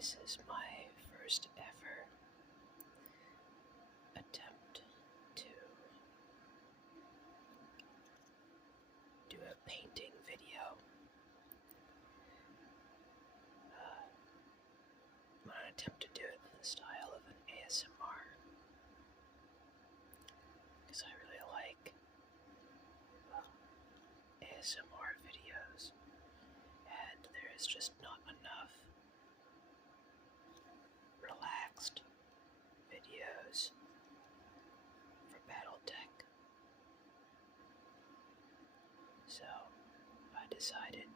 This is my first ever attempt to do a painting video. I'm going to attempt to do it in the style of an ASMR, because I really like ASMR videos, and there is just not enough relaxed videos for BattleTech. So I decided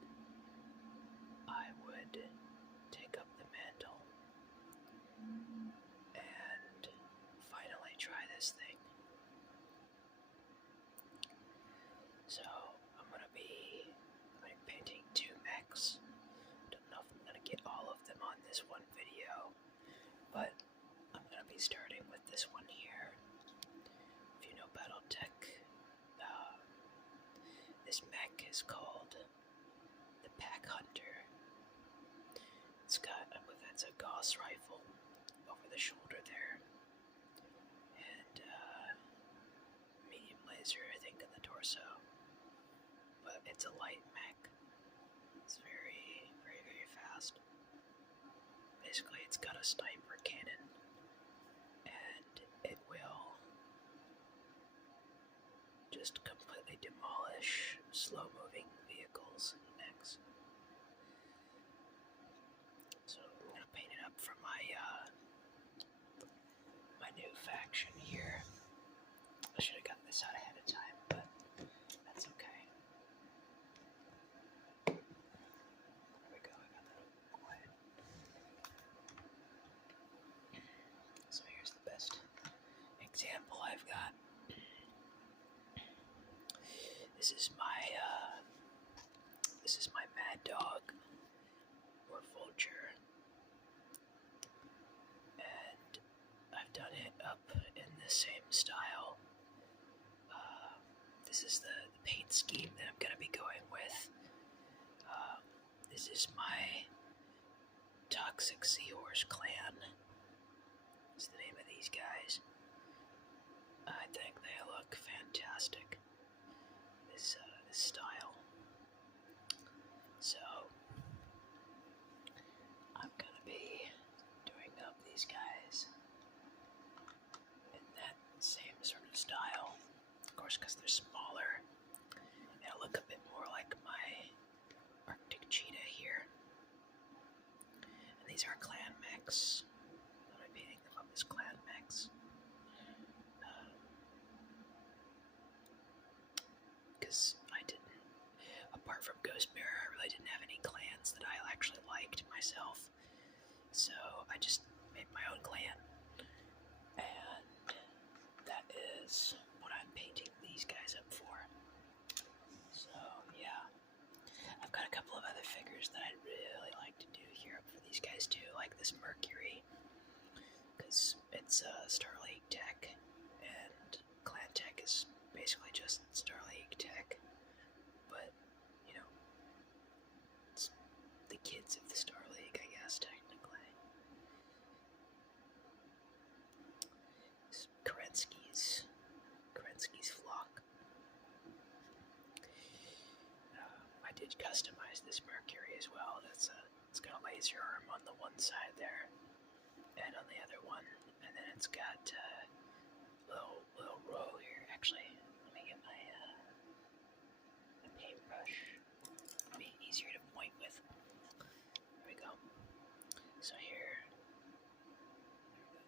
I would take up the mantle and finally try this thing. So I'm gonna be painting 2 mechs. Don't know if I'm gonna get all of them on this one video, but I'm gonna be starting with this one here. If you know BattleTech, this mech is called the Pack Hunter. It's got, I believe that's a Gauss rifle over the shoulder there, and medium laser, I think, in the torso. But it's a light mech. It's very, very, very fast. Basically, it's got a sniper cannon, and it will just completely demolish slow-moving vehicles next. So I'm gonna paint it up for my my new faction here. I should have gotten this out ahead of time, but that's okay. There we go, I got that quiet. So here's the best example I've got. This is my Mad Dog, or Vulture, and I've done it up in the same style. This is the paint scheme that I'm going to be going with. This is my Toxic Seahorse Clan. Is the name of these guys. I think they look fantastic. This style. So I'm gonna be doing up these guys in that same sort of style. Of course, because they're smaller, it'll look a bit more like my Arctic cheetah here. And these are clan mechs. I'm painting them up as clan mechs. Because I didn't, apart from Ghost Mirror, I really didn't have any clans that I actually liked myself. So I just made my own clan. And that is what I'm painting these guys up for. So yeah. I've got a couple of other figures that I'd really like to do here up for these guys too, like this Mercury. Because it's Star League tech, and Clan Tech is basically just Star League tech, but, you know, it's the kids of the Star League, I guess, technically. It's Kerensky's flock. I did customize this Mercury as well. It's got a laser arm on the one side there, and on the other one, and then it's got a little row here. Actually, let me get my paintbrush. It'll be easier to point with. There we go. So here,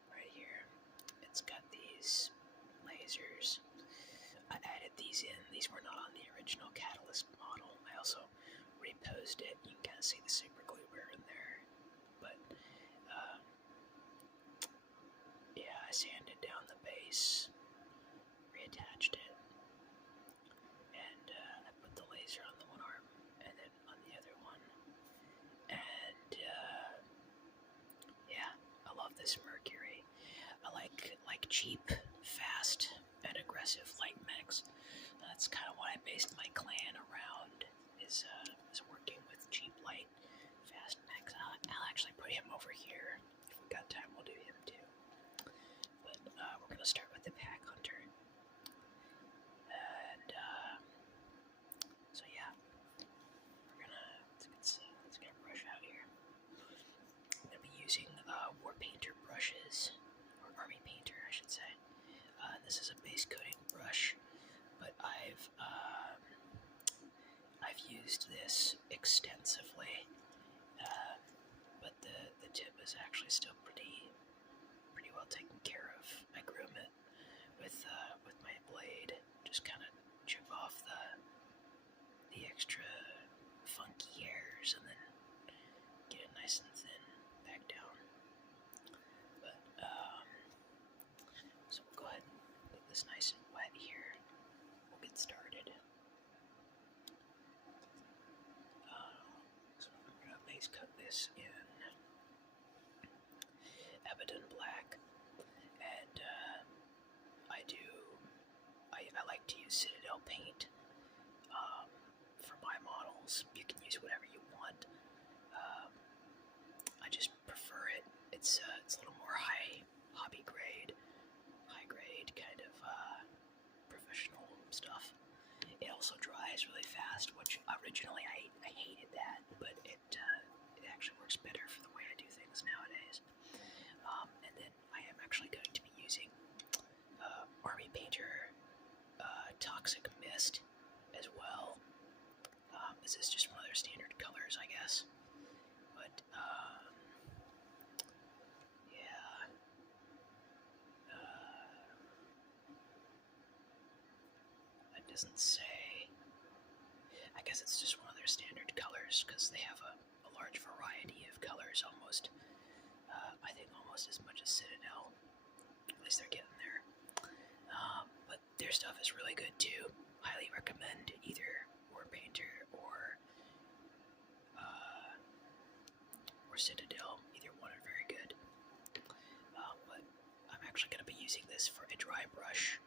right here, it's got these lasers. I added these in. These were not on the original Catalyst model. I also reposed it. You can kind of see the super glue in there. But, yeah, I sanded down the base, reattached it, and I put the laser on the one arm and then on the other one. And, yeah, I love this Mercury. I like cheap, fast, and aggressive light mechs. That's kind of what I based my clan around, is working with cheap, light, fast mechs. I'll actually put him over here. painter brushes, or army painter, I should say. This is a base coating brush, but I've used this extensively, but the tip is actually still pretty well taken care of. I groom it with my blade, just kind of chip off the extra funky hairs, and then get it nice and thin back down. But so we'll go ahead and get this nice and wet here. We'll get started. So we're gonna base coat this in Abaddon Black, and I like to use Citadel paint for my models. You can use whatever you want. I just prefer it. It's a little more high grade kind of professional stuff. It also dries really fast, which originally I hated that, but it actually works better for the way I do things nowadays. And then I am actually going to be using Army Painter Toxic Mist as well. This is just one of their standard colors, I guess. But yeah. It doesn't say. I guess it's just one of their standard colors because they have a large variety of colors, almost. I think almost as much as Citadel. At least they're getting there. But their stuff is really good too. Highly recommend either War Painter or Citadel. Either one are very good. But I'm actually going to be using this for a dry brush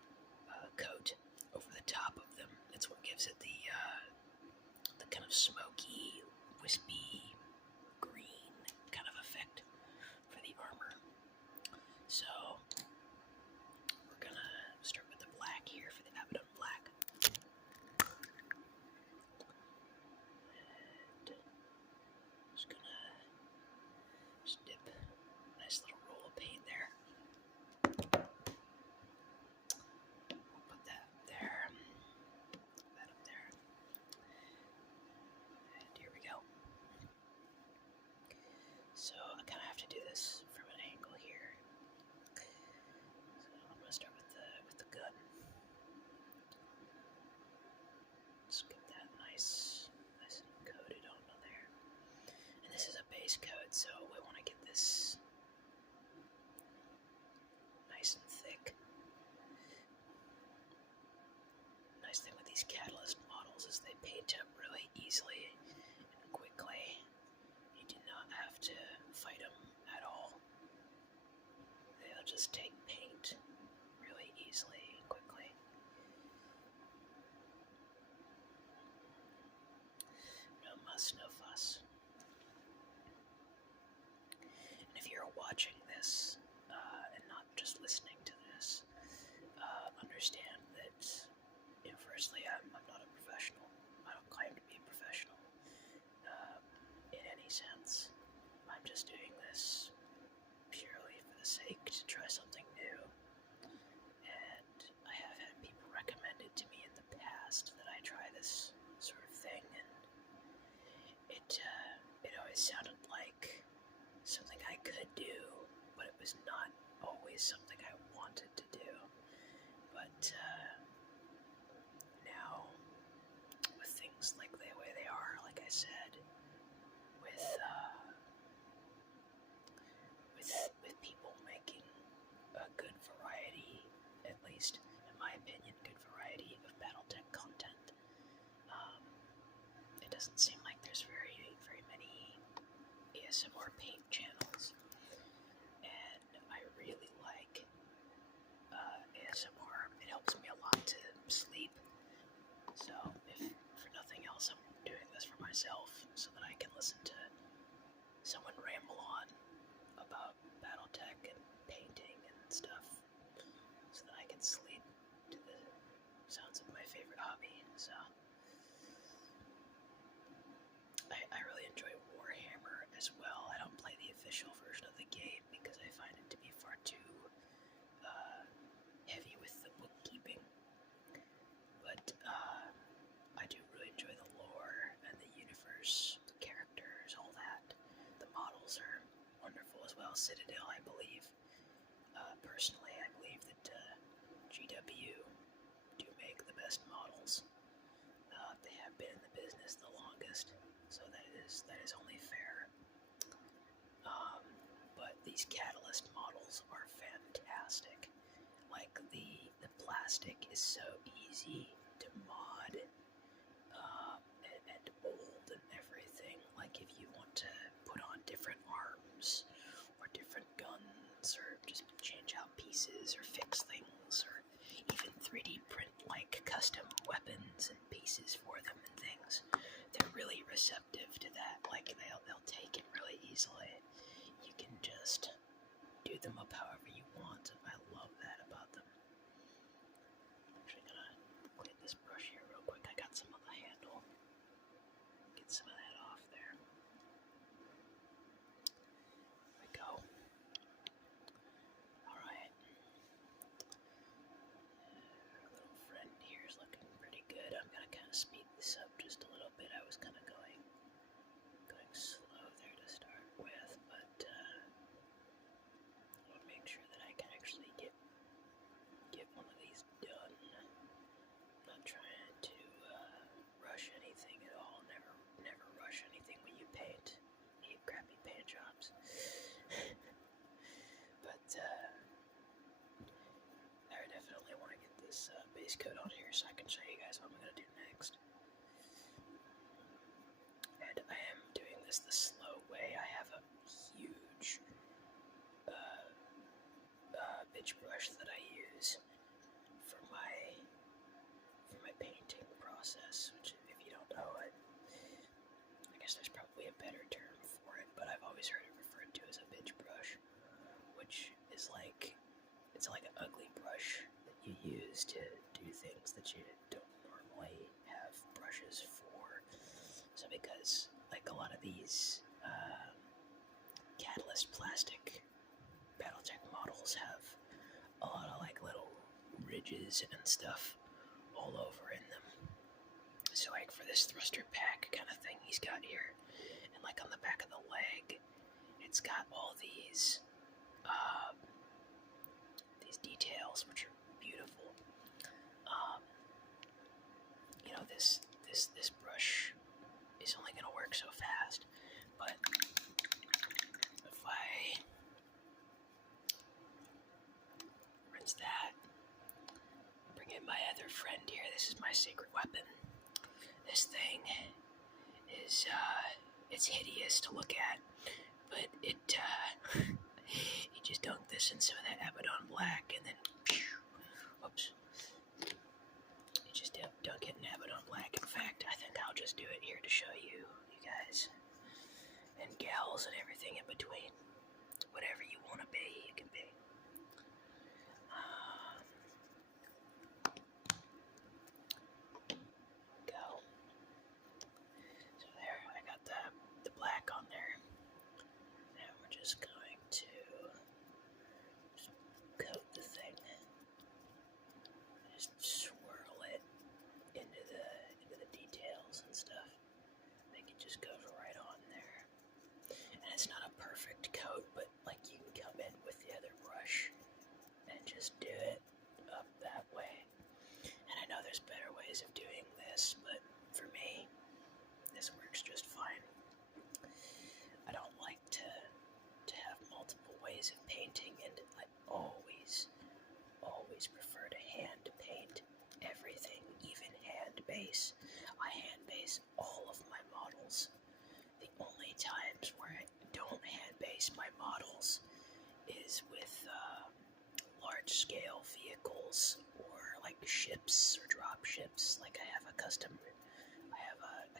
coat over the top of them. It's what gives it the kind of smoky, wispy, green kind of effect for the armor. So we're gonna start with the black here for the Abaddon Black. And just gonna dip a nice little roll of paint there. We'll put that there. That up there. And here we go. So I kind of have to do this from an angle here. So I'm gonna start with the gun. Just get that nice and coated on there. And this is a base coat, so we want to get this nice and thick. Nice thing with these Catalyst models is they paint up really easily and quickly. You do not have to fight them at all. They'll just take paint really easily and quickly. No muss, no fuss. And if you're watching this and not just listening to this, understand that, firstly, I'm not a professional. I don't claim to be a professional in any sense. I'm just doing this purely for the sake to try something new. And I have had people recommend it to me in the past that I try this sort of thing, and it always sounded like something I could do, but it was not always something I wanted to do. But now, with things like the way they are, like I said, with people making a good variety, at least in my opinion, good variety of BattleTech content, it doesn't seem like there's very many ASMR paint channels, and I really like ASMR. It helps me a lot to sleep, so if for nothing else, I'm doing this for myself so that I can listen to someone ramble on about BattleTech and painting and stuff, so that I can sleep to the sounds of my favorite hobby. So I really enjoy Warhammer as well. I don't play the official version of the game because I Citadel, I believe. Personally, I believe that GW do make the best models. They have been in the business the longest, so that is only fair. But these Catalyst models are fantastic. Like the plastic is so easy to mod, and old and everything. Like if you want to put on different arms or different guns, or just change out pieces or fix things, or even 3D print like custom weapons and pieces for them and things, they're really receptive to that. Like they'll take it really easily. You can just do them up however you want. I love that about them. I'm actually gonna clean this brush here real quick. I got some on the handle. Get some of that off there. There we go. Alright. Our little friend here is looking pretty good. I'm gonna kind of speed this up just a little bit. I was kind of going slow there to start with, but I want to make sure that I can actually get one of these done. I'm not trying to rush anything at all. Never rush anything when you paint. You need crappy paint jobs. But I definitely want to get this base coat on here so I can show you guys what I'm going to do next. And I am doing this the slow way. I have a huge bitch brush that I use for my painting process, which if you don't know it, I guess there's probably a better term for it, but I've always heard it referred to as a bitch brush, which is like, it's like an ugly brush that you use to do things that you don't normally have brushes for. So because like a lot of these Catalyst plastic BattleTech models have a lot of like little ridges and stuff all over in them. So like for this thruster pack kind of thing he's got here, and like on the back of the leg, it's got all these details which are beautiful. You know, this brush is only gonna work so fast, but if I rinse that, bring in my other friend here, this is my secret weapon. This thing is, it's hideous to look at, but it, you just dunk this in some of that Abaddon Black, and then, whoops, you just dunk it in Abaddon Black. In fact, I think I'll just do it here to show you guys, and gals and everything in between. Whatever you want to be, you can be. Go. So there, I got the black on there. And we're just going to coat the thing. Just swirl it into the details and stuff. Make it just goes right on there. And it's not a perfect coat, but like you can come in with the other brush and just do it up that way. And I know there's better ways of doing this, but for me, this works just fine. I don't like to have multiple ways of painting, and I always prefer to hand paint everything, even hand base. I hand base all of my models. The only times where I don't hand base my models is with large scale vehicles, or like ships or drop ships. Like I have a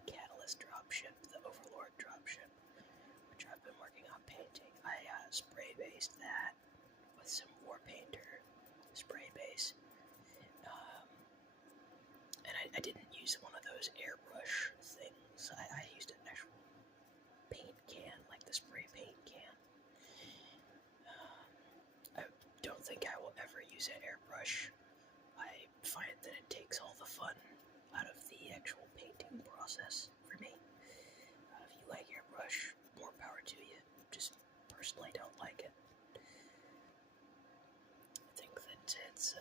Catalyst dropship, the Overlord dropship, which I've been working on painting. I spray based that with some War Painter spray base, and I didn't use one of those airbrush things. I used an actual paint can, like the spray paint can. I don't think I will ever use an airbrush. I find that it takes all the fun out of the actual painting process for me. If you like airbrush, more power to you. Just personally. personally don't like it. I think that it's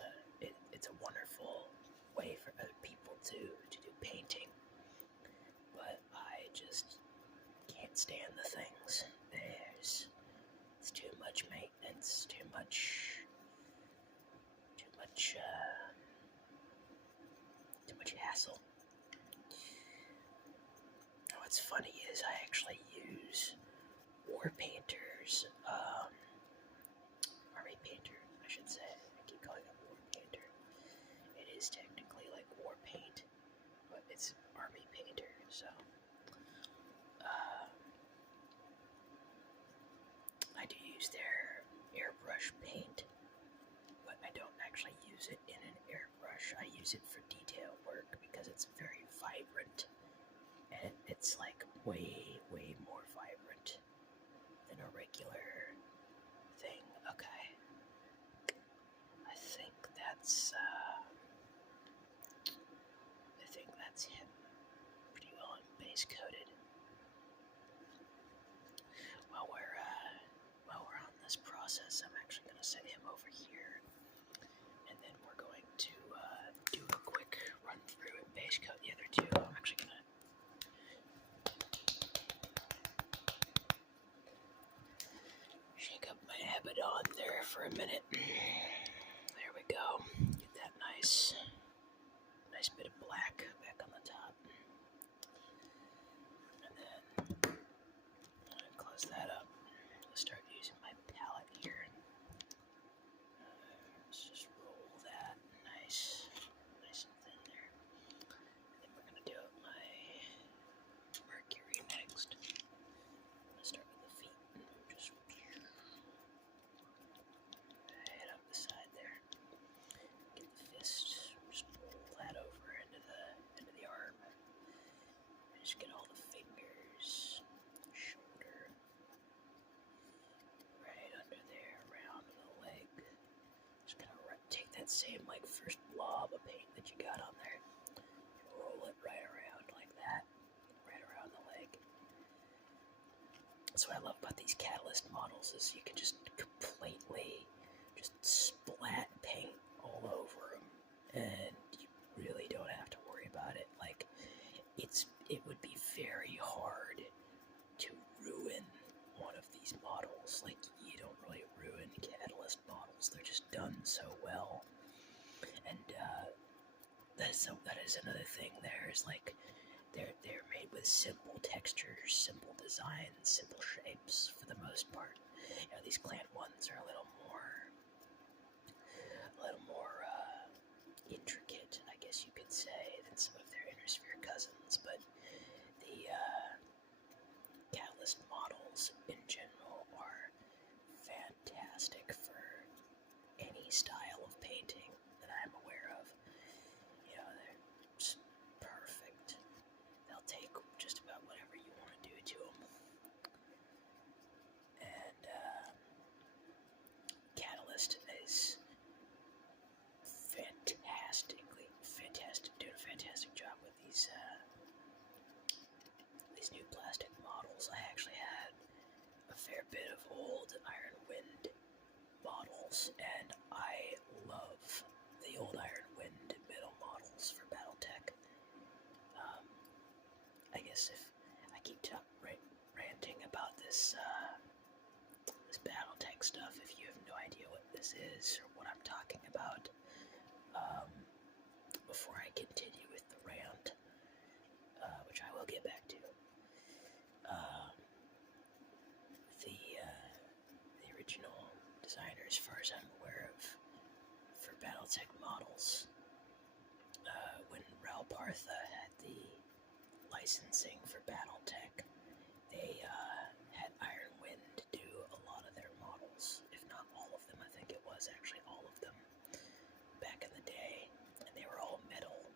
a wonderful way for other people to do painting, but I just can't stand the things. It's too much maintenance, too much hassle. What's funny is I actually use War Painter's, Army Painter, I should say. I keep calling it War Painter. It is technically like War Paint, but it's Army Painter, so, I do use their airbrush paint, but I don't actually use it in an airbrush. I use it for detail work because it's very vibrant, and it's like way more vibrant than a regular thing. Okay, I think that's him pretty well base coated. While we're on this process, I'm actually going to set him over here, and then we're going to do a quick run through and base coat the other two. I'm actually going to shake up my Abaddon there for a minute. There we go. Get that nice bit of black back on the top. And then close that up. Let's start using my palette here. Let's just roll that nice and thin there. And then we're going to do my Mercury next. I'm going to start with the feet. Just head up the side there. Get the fist. Just roll that over into the arm. And just get all the fingers, shoulder, right under there, around the leg. Just kind of take that same like first blob of paint that you got on there, and roll it right around like that, right around the leg. That's what I love about these Catalyst models is you can just completely just splat paint all over them, and you really don't have to worry about it. Like, it would be very hard to ruin one of these models. Like, you don't really ruin Catalyst models. They're just done so well. And that is another thing there, is like they're made with simple textures, simple designs, simple shapes for the most part. You know, these Clan ones are a little more intricate, I guess you could say, than some of their Innersphere cousins, but the Catalyst models in general are fantastic for any style of painting that I'm aware of. You know, they're just perfect. They'll take just about whatever you want to do to them. And Catalyst is doing a fantastic job with these new plastic models. I actually had a fair bit of old Iron Wind models, and I love the old Iron Wind metal models for BattleTech. I guess if I keep ranting about this this BattleTech stuff, if you have no idea what this is or what I'm talking about, before I continue with the rant, which I will get back to, the original designer, as far as I'm aware of, for BattleTech models, when Raul Partha had the licensing for BattleTech, they had Iron Wind do a lot of their models, if not all of them. I think it was actually all of them back in the day, and they were all metal.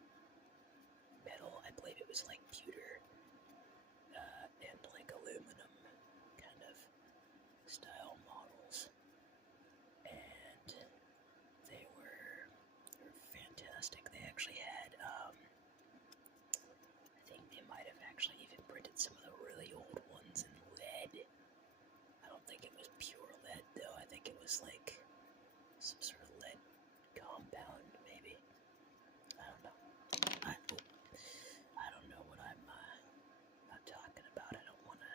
I believe it was like pewter and like aluminum kind of style models, and they were fantastic. They actually had I think they might have actually even printed some of the really old ones in lead. I don't think it was pure looks like some sort of lead compound, maybe. I don't know. I don't know what I'm not talking about. I don't want to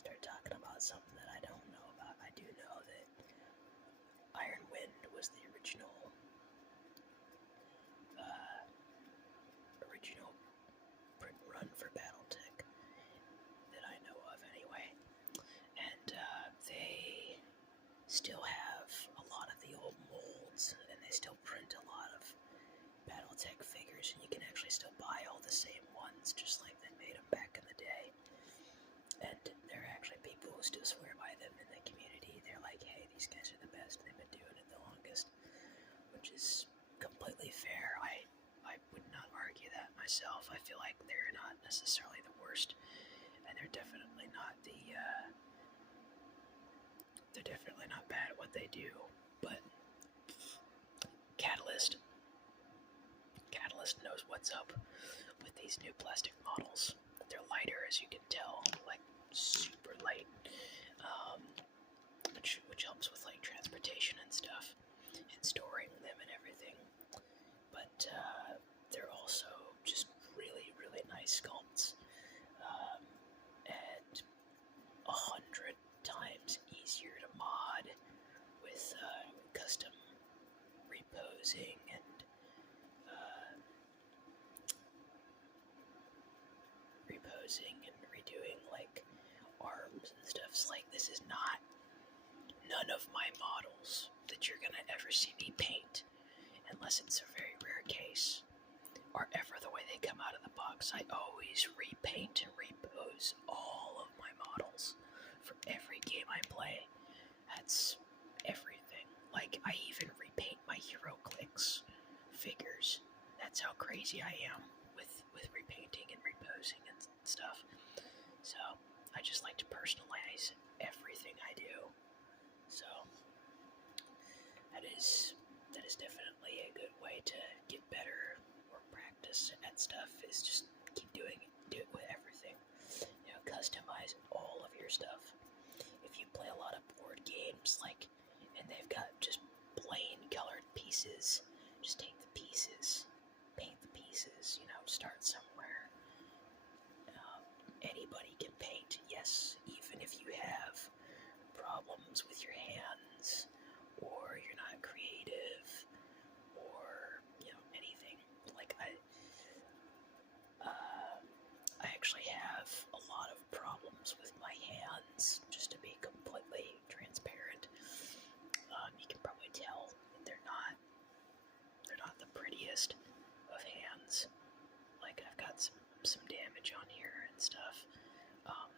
start talking about something that I don't know about. I do know that Iron Wind was the original print run for BattleTech that I know of anyway. And they still have a lot of the old molds, and they still print a lot of BattleTech figures, and you can actually still buy all the same ones, just like they made them back in the day. And there are actually people who still swear by them in the community. They're like, hey, these guys are the best, and they've been doing it the longest, which is completely fair. I would not argue that myself. I feel like they're not necessarily the worst, and they're definitely not they're definitely not bad at what they do. But Catalyst knows what's up with these new plastic models. They're lighter, as you can tell, like super light, which helps with like transportation and stuff, and storing them and everything. But they're also just really, really nice sculpts, and 100 times easier to mod with custom reposing and redoing like arms and stuff. It's like, this is not none of my models that you're gonna ever see me paint, unless it's a very rare case, are ever the way they come out of the box. I always repaint and repose all of my models for every game I play. That's everything. Like, I even repaint my HeroClix figures. That's how crazy I am with repainting and reposing and stuff. So I just like to personalize everything I do. So that is definitely a good way to get better or practice at stuff, is just keep doing it. Do it with everything. You know, customize all of your stuff. If you play a lot of board games, like, and they've got just plain colored pieces, just take the pieces, paint the pieces, you know, start somewhere. Anybody can paint, yes, even if you have problems with your hands, or you're not creative, or, you know, anything. Like, I actually have a lot of problems with my hands, just to be completely transparent. You can probably tell they're not the prettiest of hands. Like, I've got some damage on here and stuff.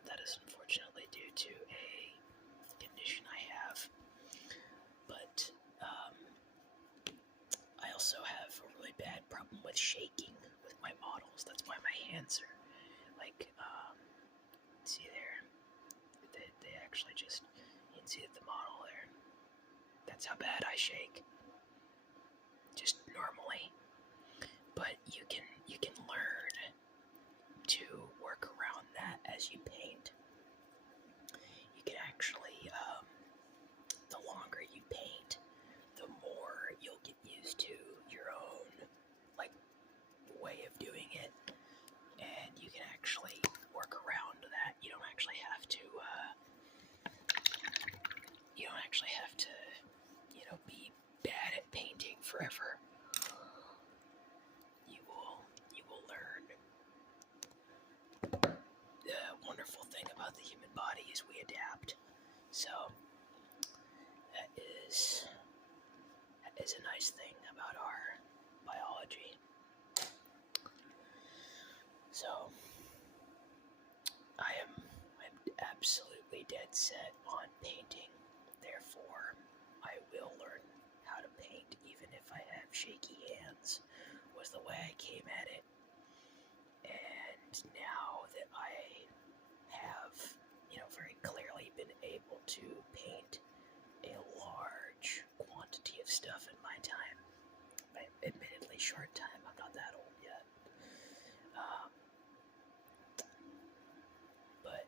That is unfortunately due to a condition I have. But I also have a really bad problem with shaking with my models. That's why my hands are like, see there, they actually just, you can see the model there. That's how bad I shake, just normally. But you can learn to work around that as you paint. You can actually, the longer you paint, the more you'll get used to your own, like, way of doing it, and you can actually work around that. You don't actually have to, you know, be bad at painting forever. You will learn. The wonderful thing about the human body is we adapt. So that is a nice thing about our biology. So I'm absolutely dead set on painting. Therefore, I will learn how to paint, even if I have shaky hands, was the way I came at it. And now that I have, you know, very clearly been able to paint a large quantity of stuff in my time, admittedly short time, I'm not that old yet, but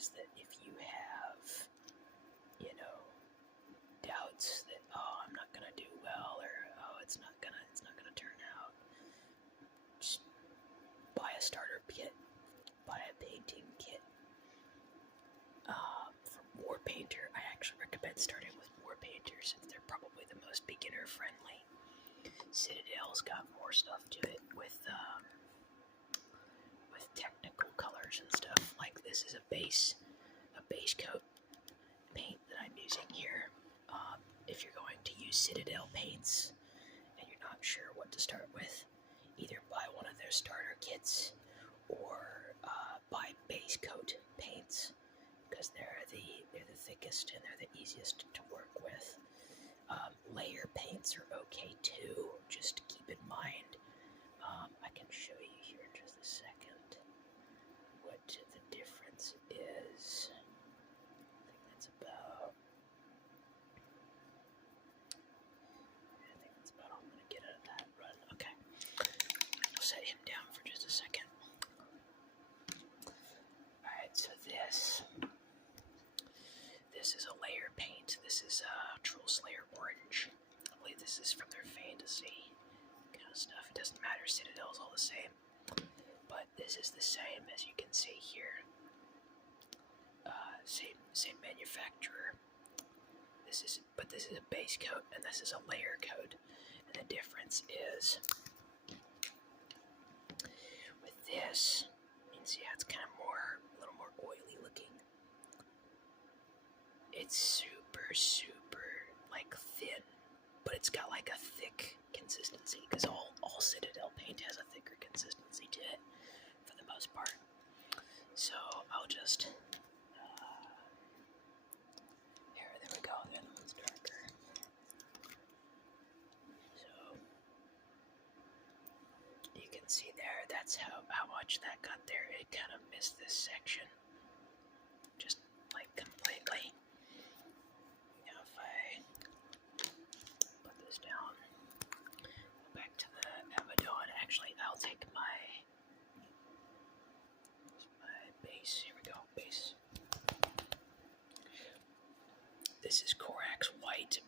is that if you have, doubts that, oh, I'm not gonna do well, or oh, it's not gonna turn out, just buy a starter kit, buy a painting kit. For War Painter, I actually recommend starting with War Painter since they're probably the most beginner friendly. Citadel's got more stuff to it with technical colors and stuff. Like this is a base coat paint that I'm using here. If you're going to use Citadel paints and you're not sure what to start with, either buy one of their starter kits or buy base coat paints, because they're the thickest and they're the easiest to work with. Layer paints are okay too, just keep in mind. I can show you here in just a second what the difference is. I think that's about all I'm going to get out of that run. Okay, I'll set him down for just a second. Alright, so this is a layer paint. This is Troll Slayer Orange. I believe this is from their fantasy kind of stuff. It doesn't matter, Citadel's all the same. But this is the same, as you can see here. Same manufacturer. This is a base coat, and this is a layer coat. And the difference is with this, you can see how it's kind of a little more oily looking. It's super like thin, but it's got like a thick consistency, because all Citadel paint has a thicker consistency to it for the most part. So I'll just there we go. The other one's darker. So you can see there, that's how much that got there. It kind of missed this section, just like completely. If I put this down, go back to the Abaddon. Actually, I'll take my base. Here we go, base. This is Corax White,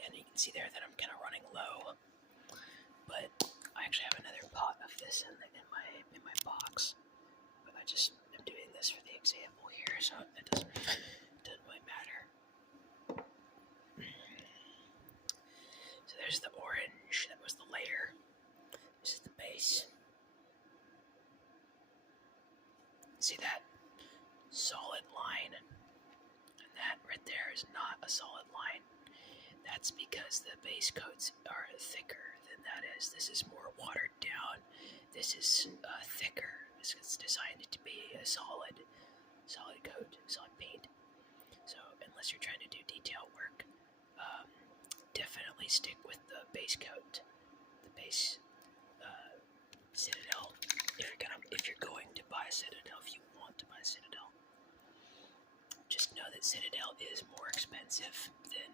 and you can see there that I'm kind of running low. But I actually have another pot of this in my box. But I just am doing this for the example here, so it doesn't really matter. So there's the orange. That was the layer. This is the base. See that solid line? And that right there is not a solid line. That's because the base coats are thicker than that is. This is more watered down. This is thicker. It's designed to be a solid coat, solid paint. So unless you're trying to do detail work, definitely stick with the base coat, the base Citadel. If you're going to buy a Citadel, if you want to buy a Citadel, just know that Citadel is more expensive than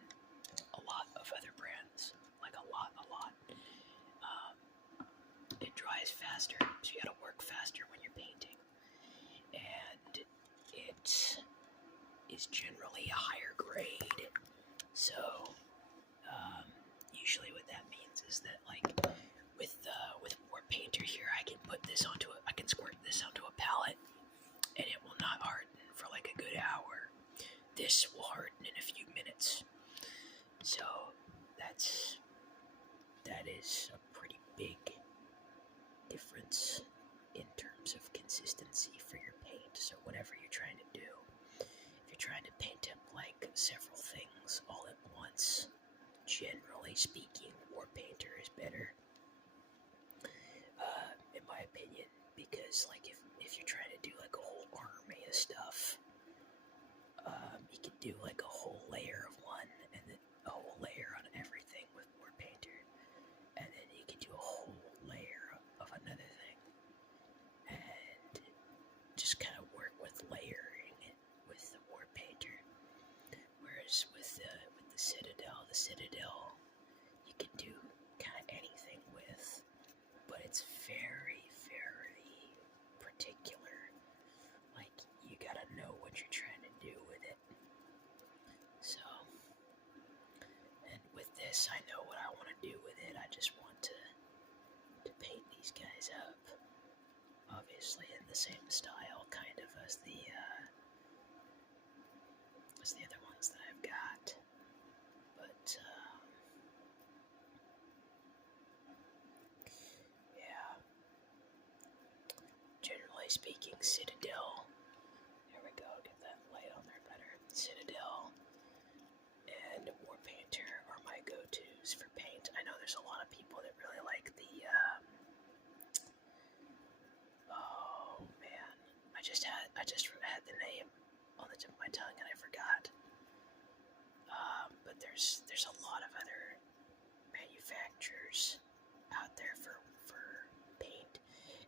a lot of other brands, like a lot. It dries faster, so you gotta work faster when you're painting, and it is generally a higher grade. So usually what that means is that, like, with War Painter here, I can squirt this onto a palette, and it will not harden for like a good hour. This will harden in a few minutes. So that is a pretty big difference in terms of consistency for your paint. So whatever you're trying to do, if you're trying to paint up like several things all at once, generally speaking, War Painter is better, in my opinion, because like if you're trying to do like a whole army of stuff, you can do like a whole layer of one, and then a whole layer on everything with War Painter, and then you can do a whole layer of another thing, and just kind of work with layering it with the War Painter. Whereas with the Citadel, you can do kind of anything with, but it's very, very particular. Like, you this. I know what I want to do with it. I just want to paint these guys up. Obviously in the same style, kind of, as the other ones that I've got. But, yeah. Generally speaking, Citadel. There we go, get that light on there better. Citadel and Warpainter are my go-tos for paint. I know there's a lot of people that really like the, oh man, I just had the name on the tip of my tongue and I forgot. But there's a lot of other manufacturers out there for paint,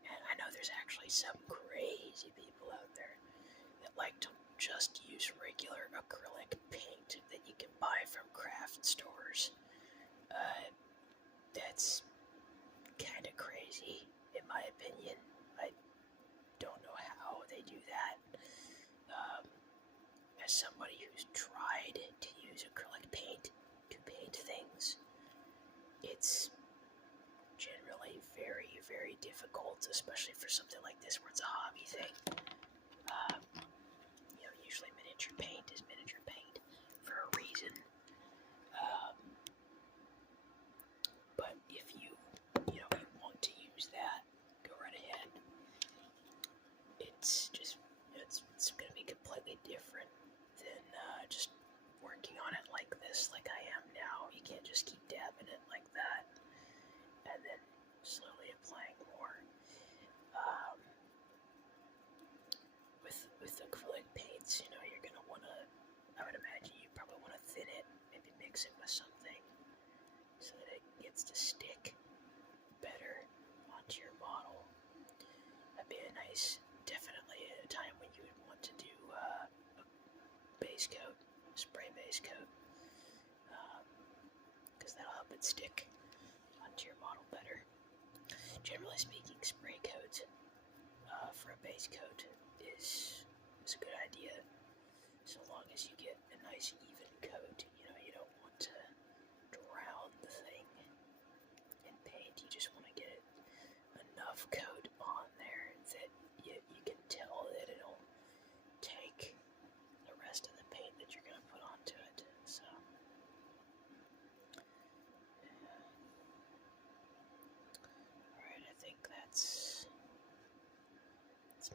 and I know there's actually some crazy people out there that like to just use regular acrylic paint that you can buy from craft stores. That's kind of crazy, in my opinion. I don't know how they do that. As somebody who's tried to use acrylic paint to paint things, it's generally very, very difficult, especially for something like this where it's a hobby thing. Usually miniature paint is miniature paint for a reason. But if you want to use that, go right ahead. It's just, it's going to be completely different than just working on it like this, like I am now. You can't just keep dabbing it like that and then slowly applying more. With acrylic paints, you're gonna wanna, I would imagine you probably want to thin it, maybe mix it with something so that it gets to stick better onto your model. That'd be a nice, definitely a time when you would want to do a base coat, spray base coat, because that'll help it stick onto your model better. Generally speaking, spray coat for a base coat is a good idea, so long as you get a nice even coat. You don't want to drown the thing in paint. You just want to get enough coat on there that you can tell that it'll take the rest of the paint that you're going to put onto it. So, alright, I think that's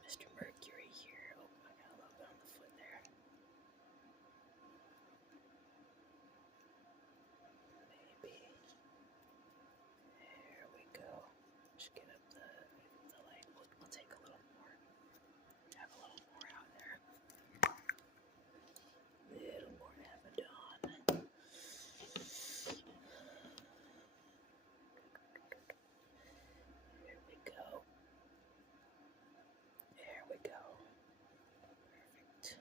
Mr. Mercury here. Oh, I got a little bit on the foot there. Maybe. There we go. Just get up the light. We'll take a little more. Have a little more out there. Little more Abaddon. There we go. There we go. Perfect.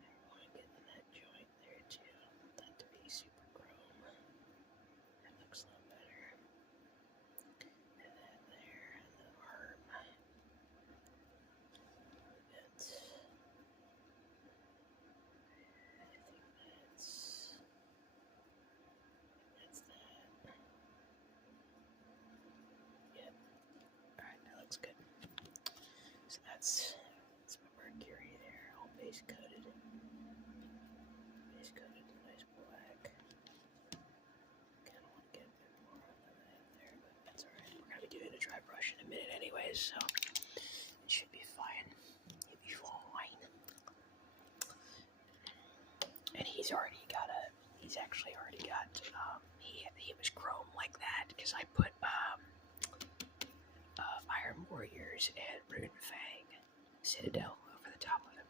I want to get in that joint there too. I don't want that to be super chrome. That looks a little better. And that there, and the arm. That's, I think that's that. Yep. Alright, that looks good. So that's my Mercury there, all base coated. Base coated in nice black. Kinda want to get a bit more on that there, but that's alright. We're gonna be doing a dry brush in a minute anyways, so it should be fine. It'll be fine. And he's actually already got, he was chrome like that, because I put, Iron Warriors and Rune Fang Citadel over the top of him.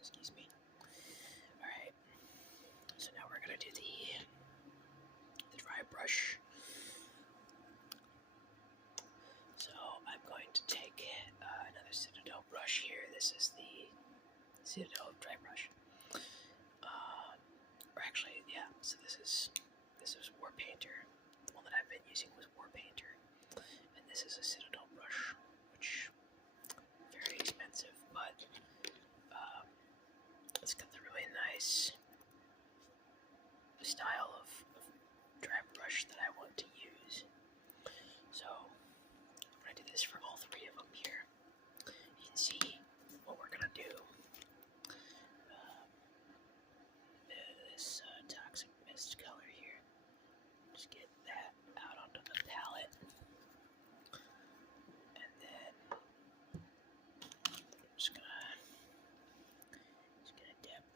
Excuse me. Alright, so now we're going to do the dry brush. So I'm going to take another Citadel brush here. This is the Citadel dry brush. Or actually, yeah, so this is Warpainter. this is a Citadel brush, which very expensive, but it's got the really nice style of dry brush that I want to use. So I'm gonna do this for all three of them here. You can see what we're gonna do. This toxic mist color here. Just get that out onto the palette, and then I'm just gonna dab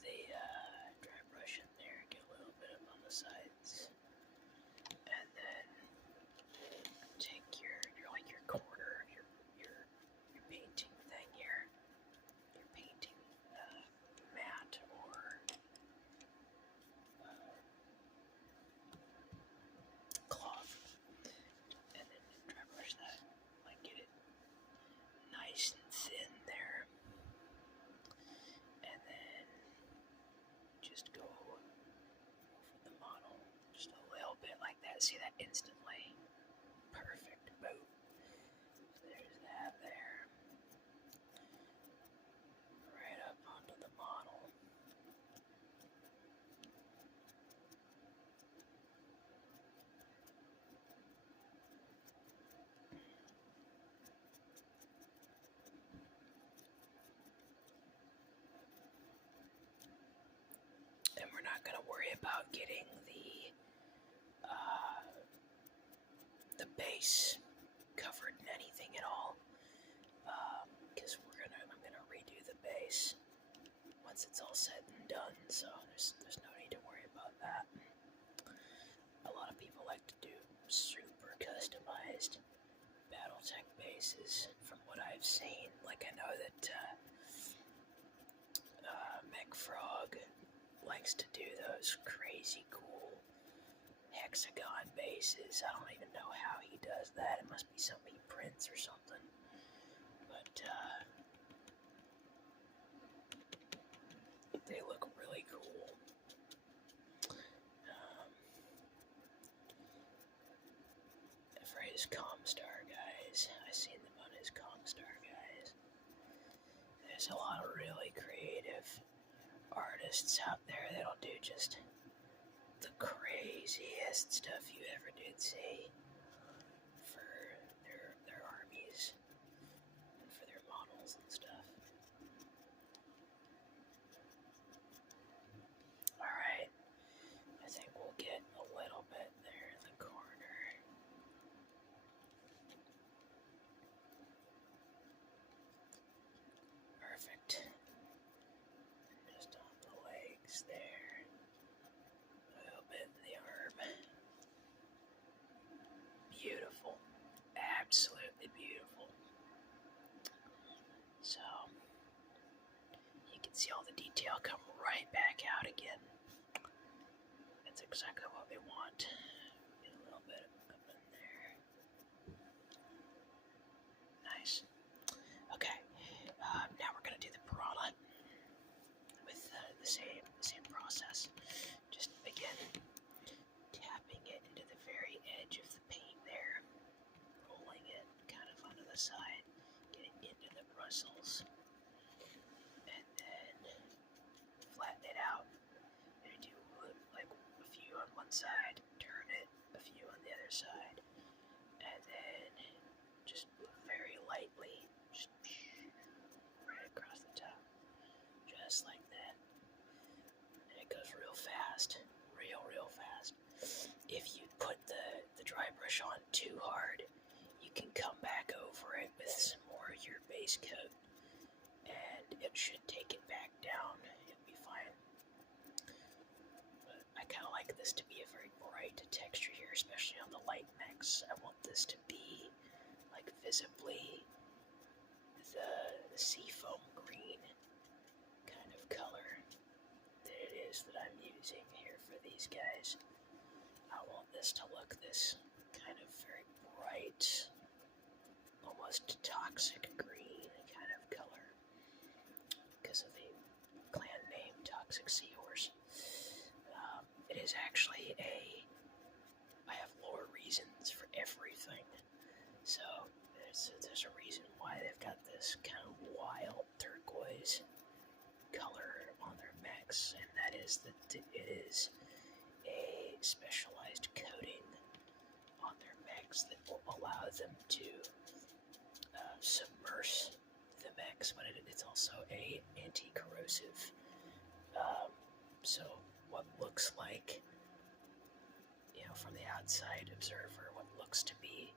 the dry brush in there, get a little bit up on the sides, and then take your corner, your painting thing here, your painting mat or cloth, and then dry brush that, like get it nice and thin there, and then just go over the model just a little bit like that. See that instantly? Perfect. Boom. There's that there. Right up onto the model. And we're not going to worry about getting the base covered in anything at all, because I'm gonna redo the base once it's all said and done. So there's no need to worry about that. A lot of people like to do super customized BattleTech bases, from what I've seen. Like I know that McFrog likes to do those crazy cool hexagon bases. I don't even know how he does that. It must be something he prints or something. But they look really cool. For his Comstar guys, I've seen them on his Comstar guys. There's a lot of really creative artists out there that'll do just the craziest stuff you ever did see for their armies and for their models and stuff. Alright, I think we'll get a little bit there in the corner. Perfect. Just on the legs there. A little bit in the arm. Beautiful. Absolutely beautiful. So, you can see all the detail come right back out again. That's exactly what we want. Get a little bit up in there. Nice. Okay, now we're gonna do the piranha with the same process. Just again, tapping it into the very edge of the paint there, rolling it kind of onto the side, getting into the bristles, and then flatten it out. And do like a few on one side, turn it, a few on the other side, and then just very lightly, just right across the top, just like that. And it goes real fast, real fast. If you put the dry brush on too hard, you can come back over it with some more of your base coat, and it should take it back down. It'll be fine. But I kind of like this to be a very bright texture here, especially on the light mix. I want this to be like visibly the seafoam green kind of color that it is that I'm using here for these guys. I want this to look this kind of very bright, almost toxic green kind of color because of the clan name Toxic Seahorse. It is actually a is that it is a specialized coating on their mechs that will allow them to submerge the mechs, but it's also a anti-corrosive. So what looks like, from the outside observer, what looks to be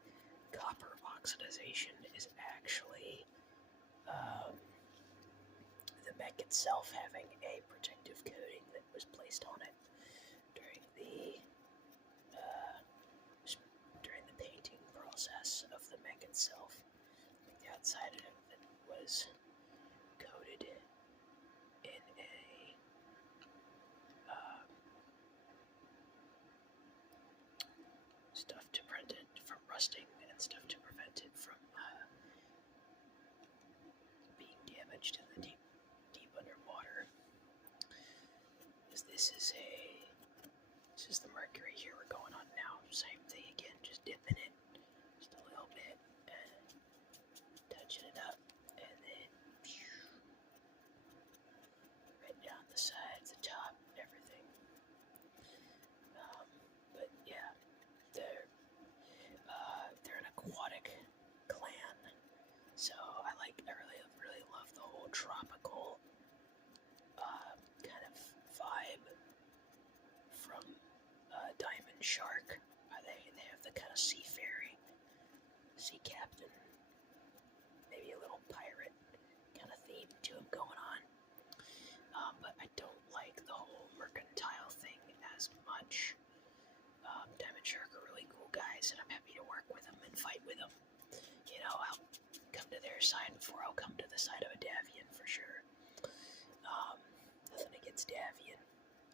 copper oxidization is actually the mech itself having a protective coating that was placed on it during the painting process of the mech itself. The outside of it was coated in a stuff to prevent it from rusting and stuff to prevent it from being damaged in the deep underwater. Because this is the mercury here we're going on now. Same thing again, just dipping it just a little bit and touching it up, and then right down the sides, the top, everything. But yeah, they're an aquatic clan, so I really love the whole tropical kind of vibe from Diamond Shark. They have the kind of seafaring, sea captain, maybe a little pirate kind of theme to them going on. But I don't like the whole mercantile thing as much. Diamond Shark are really cool guys, and I'm happy to work with them and fight with them. I'll come to their side before I'll come to the side of a Davian for sure. Nothing against Davian,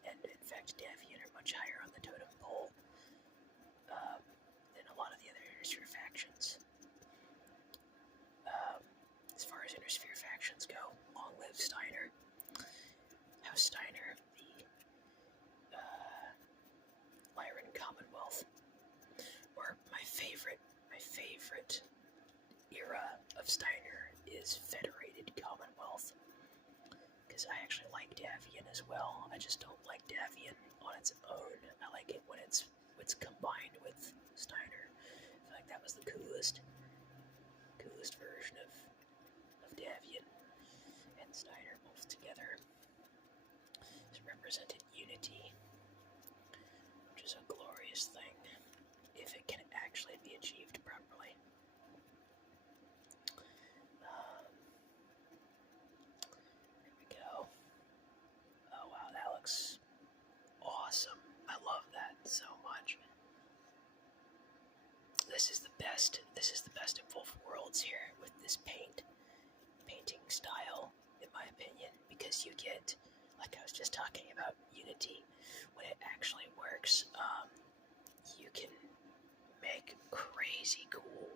and in fact Davian are much higher on the totem pole than a lot of the other Intersphere factions. As far as Intersphere factions go, long live Steiner. House Steiner, the Lyran Commonwealth, or my favorite era of Steiner is Federated Commonwealth, because I actually like Davian as well. I just don't like Davian on its own. I like it when it's combined with Steiner. I feel like that was the coolest version of Davian and Steiner both together. It represented unity, which is a glorious thing if it can actually be achieved properly. Here we go. Oh wow, that looks awesome. I love that so much. This is the best of both worlds here with this painting style, in my opinion, because you get, like I was just talking about, unity. When it actually works, you can make crazy cool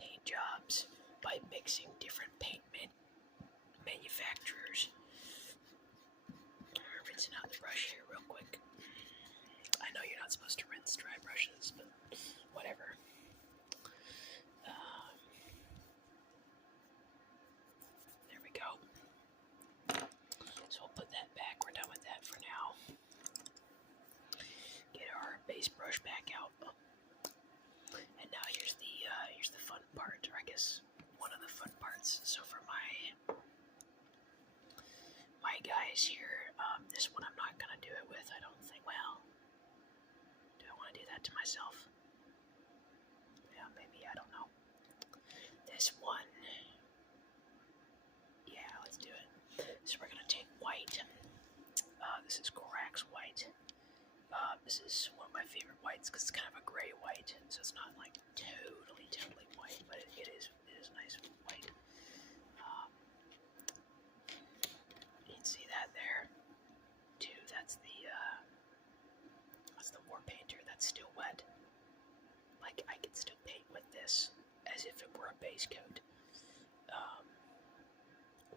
paint jobs by mixing different paint manufacturers. Rinsing out the brush here real quick. I know you're not supposed to rinse dry brushes, but whatever. There we go. So we'll put that back. We're done with that for now. Get our base brush back out. And now here's the fun part, or I guess one of the fun parts. So for my guys here, this one I'm not gonna do it with, I don't think. Well, do I want to do that to myself? Yeah, maybe, I don't know. This one, yeah, let's do it. So we're gonna take white. This is Korax white. This is one of my favorite whites because it's kind of a gray white, so it's not like totally white, but it is nice white. You can see that there. Too. That's the war painter. That's still wet. Like I could still paint with this as if it were a base coat.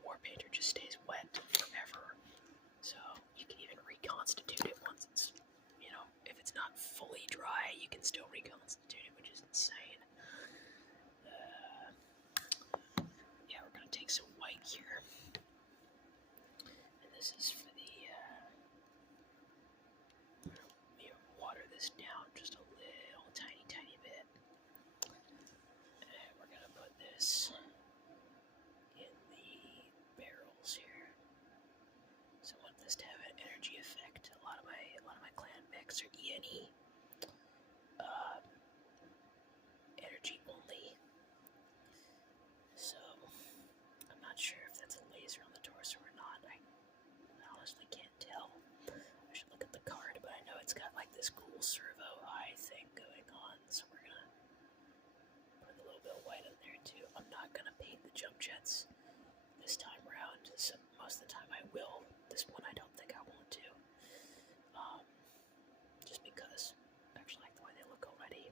War painter just stays wet forever, so you can even reconstitute it once it's, if it's not fully dry, you can still reconstitute it, which is insane. Yeah, we're gonna take some white here, and this is for the this down just a little tiny bit. And we're gonna put this in the barrels here. So I want this to have an energy effect. A lot of my clan mechs are ENE. Energy only. So I'm not sure if that's a laser on the torso or not. I honestly can't tell. I should look at the card, but I know it's got like this cool servo eye thing going on. So we're gonna put a little bit of white in there too. I'm not gonna paint the jump jets this time around. So most of the time I will. This one I don't think I want to. Just because I actually like the way they look already.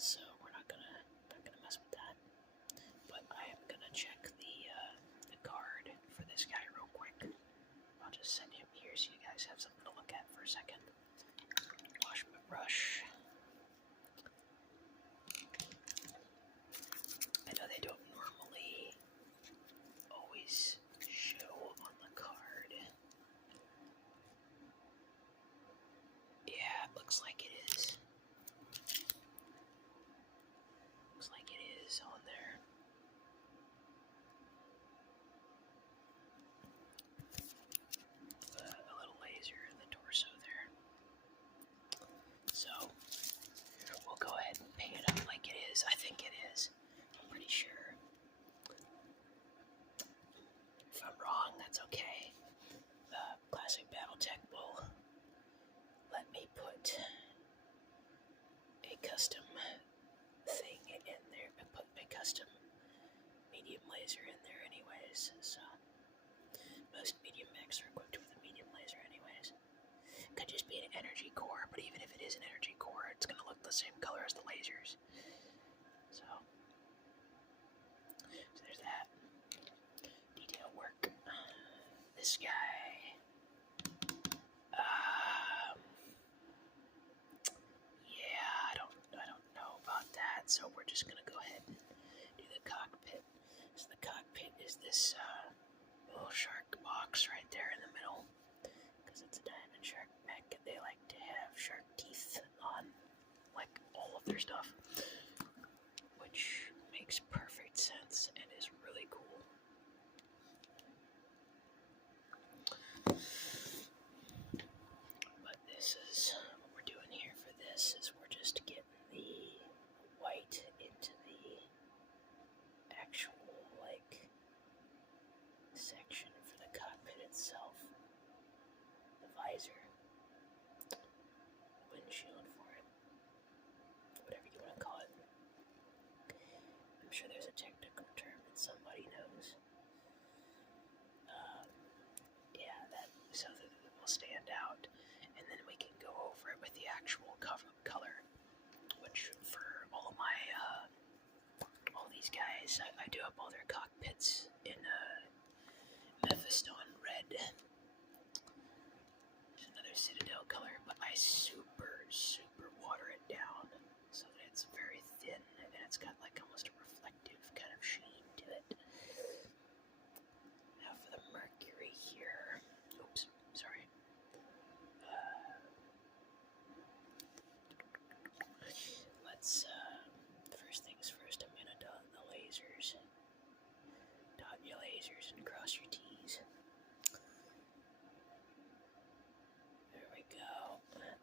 So we're not gonna mess with that. But I am gonna check the card for this guy real quick. I'll just send him here so you guys have something to look at for a second. Wash my brush. I know they don't normally always show on the card. Yeah, it looks like it is. Looks like it is on there. A little laser in the torso there. So, we'll go ahead and paint it up like it is. I think it is. I'm pretty sure. If I'm wrong, that's okay. Classic BattleTech will let me put a custom thing in there and put a custom medium laser in there anyways. So most medium mechs are equipped with a medium laser anyways. Could just be an energy core, but even if it is an energy core, it's gonna look the same color as the lasers. So there's that. Detail work. This guy. Yeah, I don't know about that. So we're just gonna go ahead and do the cockpit. So the cockpit is this little shark box right there in the middle, because it's a diamond shark mech, and they like to have shark teeth on like all of their stuff, which makes perfect sense and is really cool. But this is what we're doing here for this is we're just getting the white into the actual like section for the cockpit itself. The visor. Windshield for it. Whatever you want to call it. I'm sure there's a technical term that somebody knows. Yeah, so that it will stand out, and then we can go over it with the actual color, which for all of my, all these guys, I do up all their cockpits in Mephiston red. There's another Citadel color, but I super water it down so that it's very thin, and it's got like almost a reflective kind of sheen to it. Now for the Mercury here. Oops, sorry. Let's, first things first, I'm gonna dot the lasers. Dot your lasers and cross your T's. There we go. And then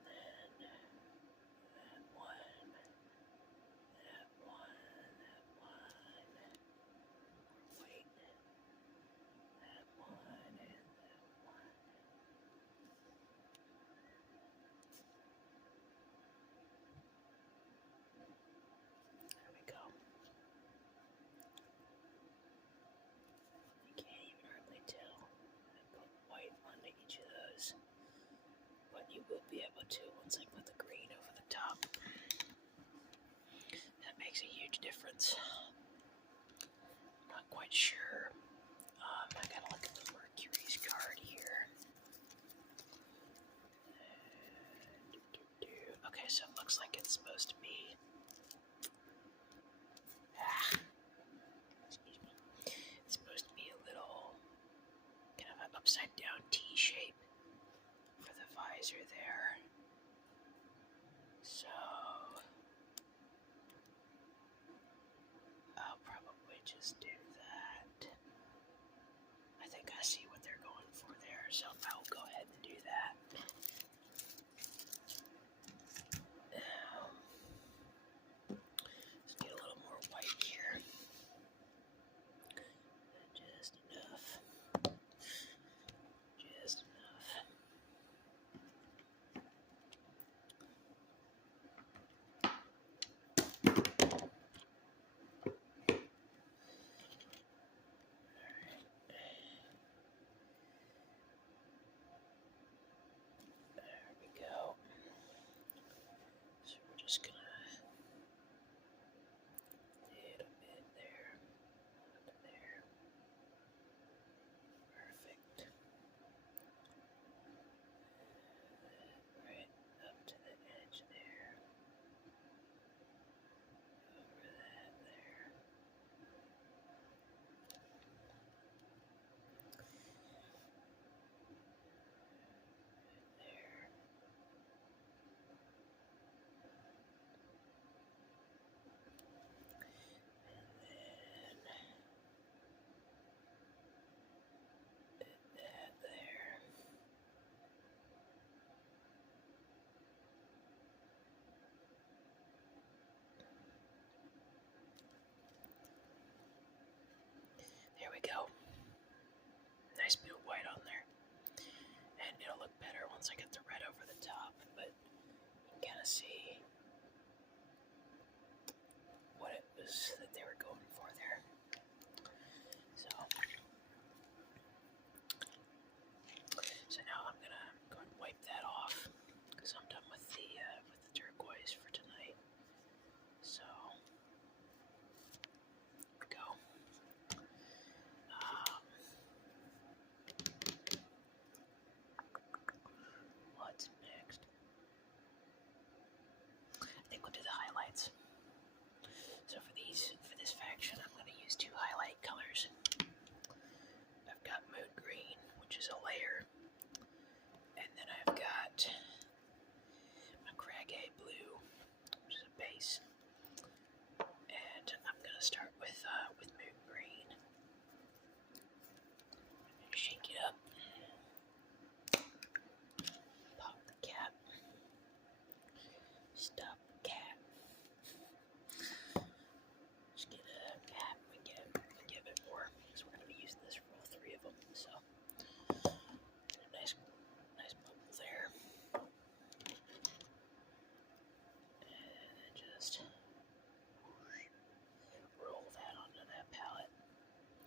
that one. Wait. That one and that one. There we go. You can't even hardly tell. I put white on each of those. But you will be able to once I put the green over the top. That makes a huge difference. Not quite sure. I gotta look at the Mercury's card here. Okay, so it looks like it's supposed to be. Excuse me. It's supposed to be a little kind of an upside down T shape for the visor there. just do that. I think I see what they're going for there, so I'll go ahead and do that. Let's get a little more white here. Just enough. Just enough. There we go. So we're just gonna hit a bit there, up there. Perfect. Right up to the edge there. Over that there. There. And then that there. There we go. Nice bit of white on there. And it'll look better once I get the red over the top, but you can kind of see what it was that they were going for there. So now I'm gonna go and wipe that off because I'm done with the turquoise for tonight. So here we go. What's next? I think we'll do the highlights. So for this faction, I'm going to use two highlight colors. I've got mood green, which is a layer, and then I've got craggy blue, which is a base. And I'm going to start with mood green. Shake it up. Pop the cap. Stop the cap. Just get a cap and give it more, because we're going to be using this for all three of them. So, a nice bubble there. And then just roll that onto that palette.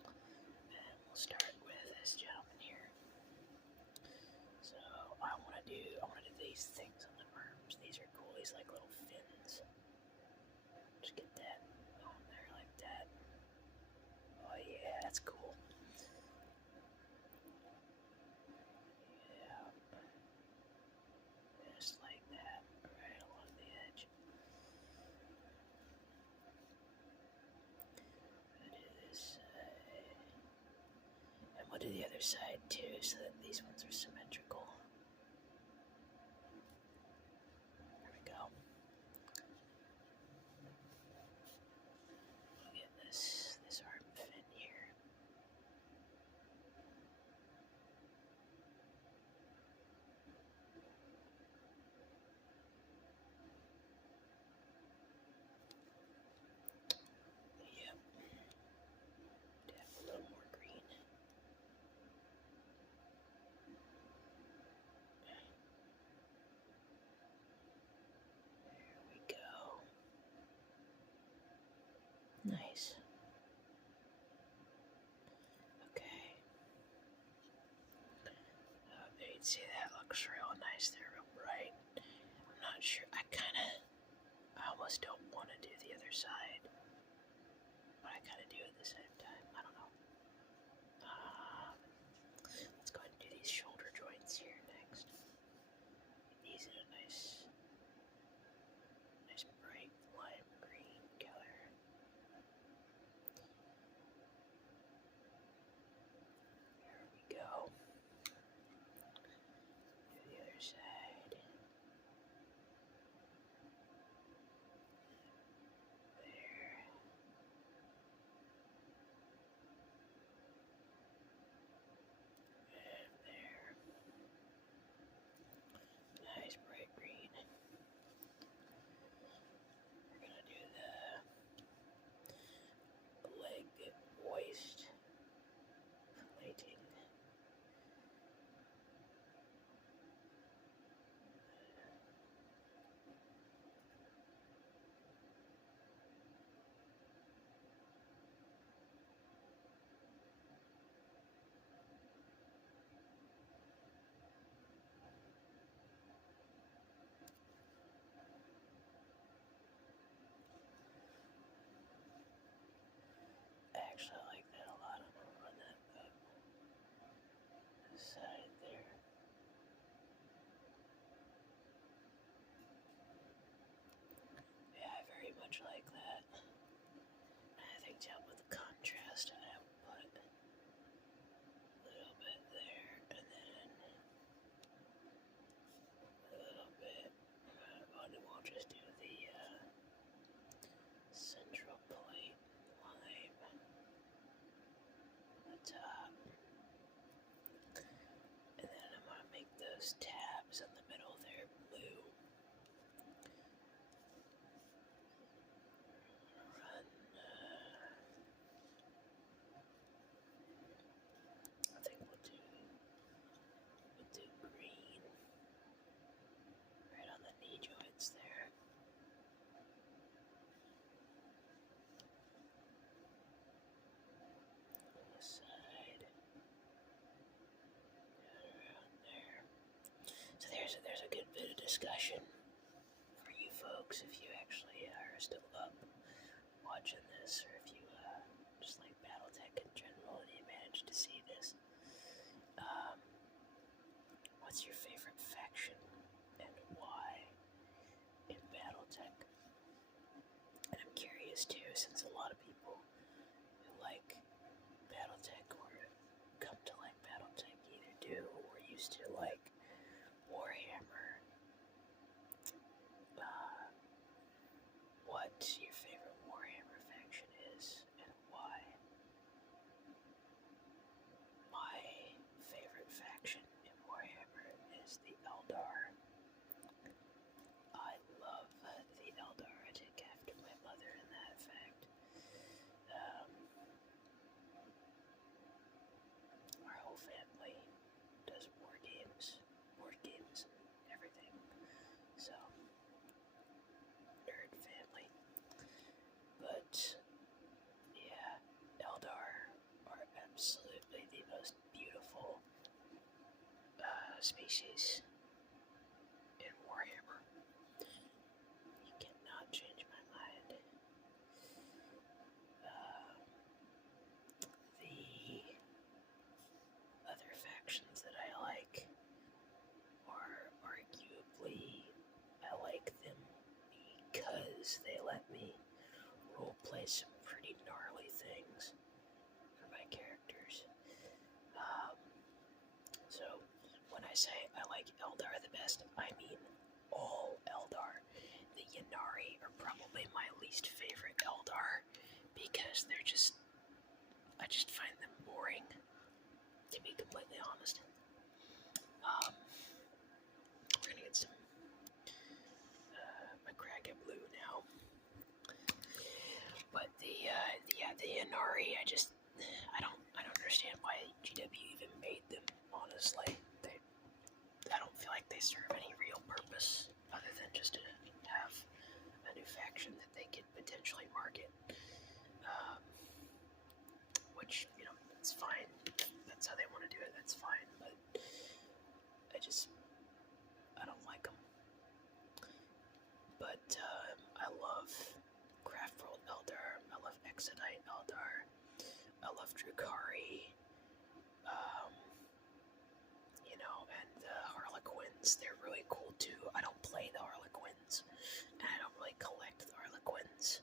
And we'll start with this gentleman here. So I want to do these things on the arms. These are cool. These like little fins. Just get that on there like that. Oh yeah, that's cool. Yeah. Just like that, right along the edge. We'll do this side. And we'll do the other side too, so that these ones are symmetrical. There we go. We'll get this arm fin here. Yep. Dab a little more green. There we go. Nice. Okay. You can see that looks real nice there, real bright. I'm not sure. I almost don't want to do the other side, but I kind of do at the same time. I don't know. Let's go ahead and do these shoulder joints here next. These in a nice bright lime green color. There we go. Do the other side. There. much like that. I think to help with the contrast, I put a little bit there, and then a little bit. We'll just do the central plate line on the top, and then I'm going to make those tabs in the middle there blue. Run, I think we'll do green right on the knee joints there. On the side, around there. So there's a good bit of discussion for you folks if you actually are still up watching this, or if you just like BattleTech in general and you managed to see this. What's your favorite faction and why in BattleTech? And I'm curious too, since a lot of people who like BattleTech or come to like BattleTech either do or used to like Warhammer, what your favorite Warhammer faction is and why. My favorite faction in Warhammer is the Eldar. I love the Eldar. I take after my mother in that fact. Our whole family does board games and everything. So, nerd family. But, yeah, Eldar are absolutely the most beautiful species in Warhammer. You cannot change my mind. The other factions that I like are arguably, I like them because they let me roleplay some pretty gnarly things for my characters. So when I say I like Eldar the best, I mean all Eldar. The Ynnari are probably my least favorite Eldar because they're just, I just find them boring, to be completely honest. We're gonna get some McCracken blue now. But the Ynnari, I don't understand why GW even made them, honestly. I don't feel like they serve any real purpose other than just to have a new faction that they could potentially market. Which, it's fine. That's how they want to do it, that's fine. But I don't like them. But I love Craftworld Eldar. I love Exodite Eldar. I love Drukhari. And the Harlequins, they're really cool too. I don't play the Harlequins, and I don't really collect the Harlequins.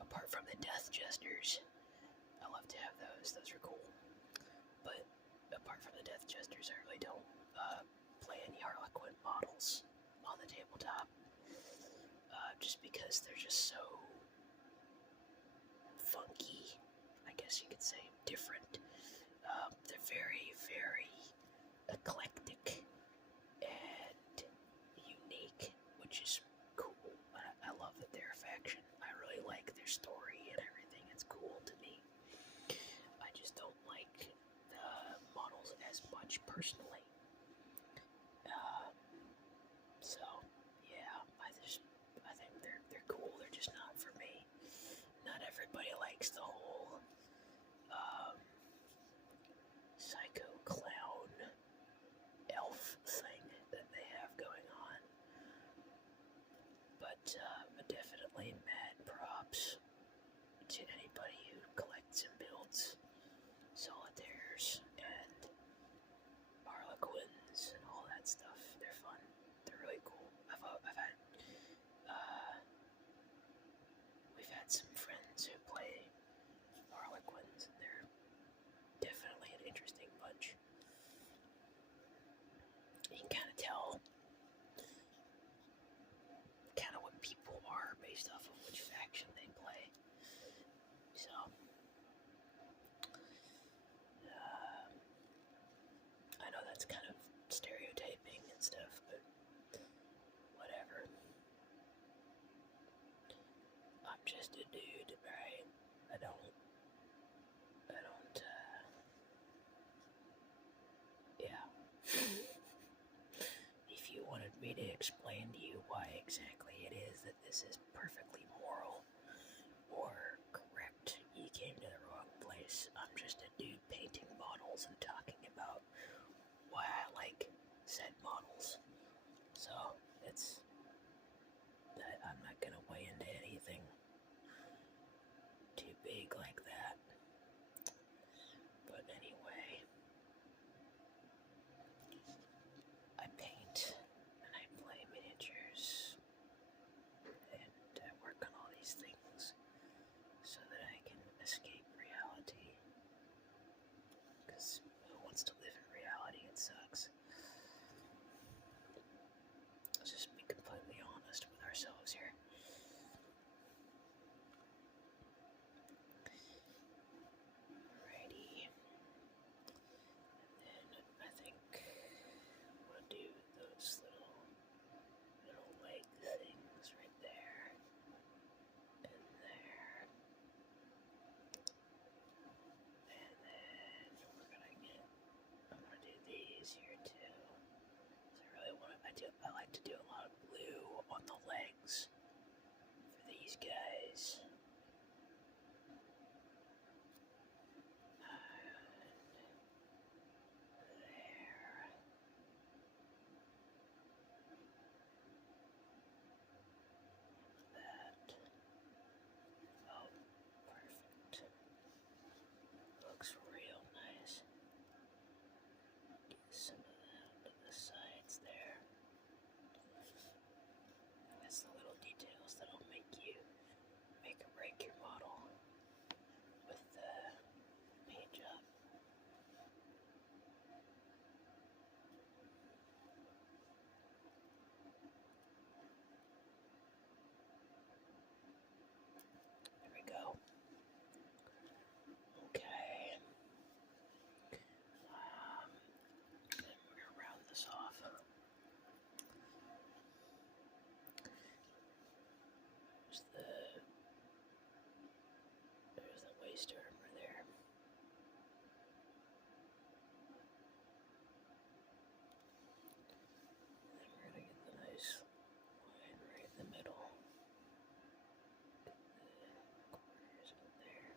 Apart from the Death Jesters, I love to have those. Those are cool. But apart from the Death Jesters, I really don't play any Harlequin models on the tabletop. Just because they're just so funky, I guess you could say, different. They're very, very eclectic and unique, which is cool. I love that they're a faction. I really like their story and everything. It's cool to me. I just don't like the models as much personally. So yeah, I think they're cool. They're just not for me. Not everybody likes the whole psycho clown elf thing that they have going on. But definitely mad props to anybody who collects and builds solitaires and Harlequins and all that stuff. They're fun. They're really cool. I've had So, I know that's kind of stereotyping and stuff, but whatever. I'm just a dude, right? I don't, yeah. If you wanted me to explain to you why exactly it is that this is perfectly moral or correct, you came to the wrong place. I'm just a dude painting models and talking about why I like said models. So, it's that I'm not gonna weigh into anything too big like that. But anyway, I paint and I play miniatures and I work on all these things so that I can escape reality. Because who wants to live in reality? It sucks. Let's just be completely honest with ourselves here. Alrighty. And then I think we'll do those little leg things right there. And there. And then I'm gonna do these here too. So I like to do a lot of blue on the legs for these guys. And there. That. Oh, perfect. Looks real nice. Get some of that to the sides there. That's the little details that'll make or break your model with the paint job. There we go. Okay. Then we're gonna round this off. There's the waist armor there. And then we're gonna get the nice line right in the middle. Get the corners in there.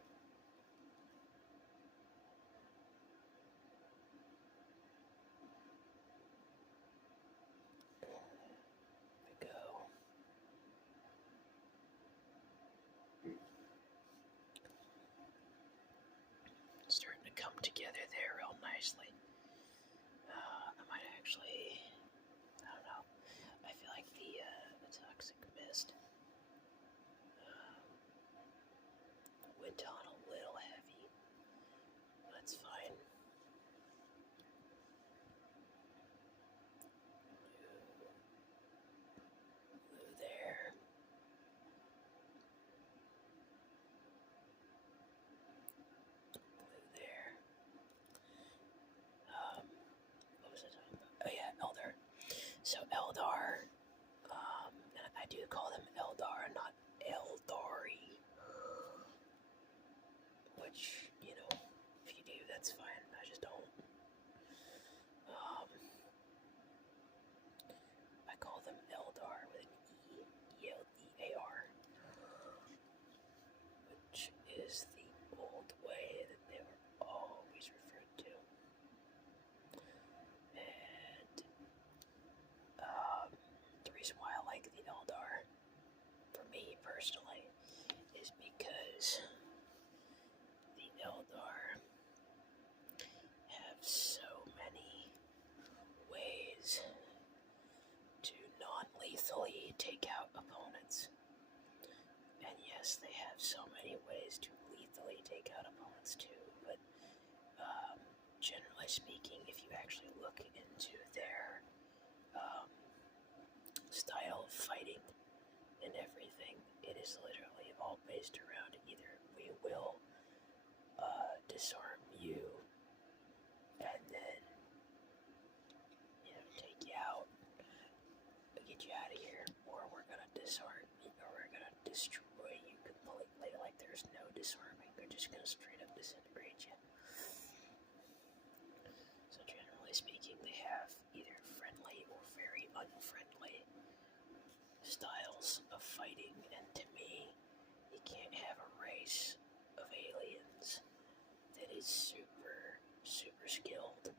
There we go. Starting to come together there real nicely. I might actually, I don't know. I feel like the toxic mist went on a little heavy. That's fine. Blue there. Blue there. What was I talking about? Oh yeah, Eldar. So Eldar, and I do call them Eldar, not Eldari. Which, you know, if you do, that's fine. I just don't. I call them Eldar with an E, E-L-D-A-R, which is the old way that they were always referred to. And the reason why I like the Eldar, for me personally, is because the Eldar have so many ways to non-lethally take out opponents. And yes, they have so many ways to lethally take out opponents too, but generally speaking, if you actually look into their style of fighting and everything, it is literally all based around either we will disarm you, and then, take you out, get you out of here, or we're gonna disarm you, or we're gonna destroy you completely. Like, there's no disarming, they're just gonna straight up disintegrate you. So generally speaking, they have either friendly or very unfriendly styles of fighting, and to me, you can't have a race of aliens that is super, super skilled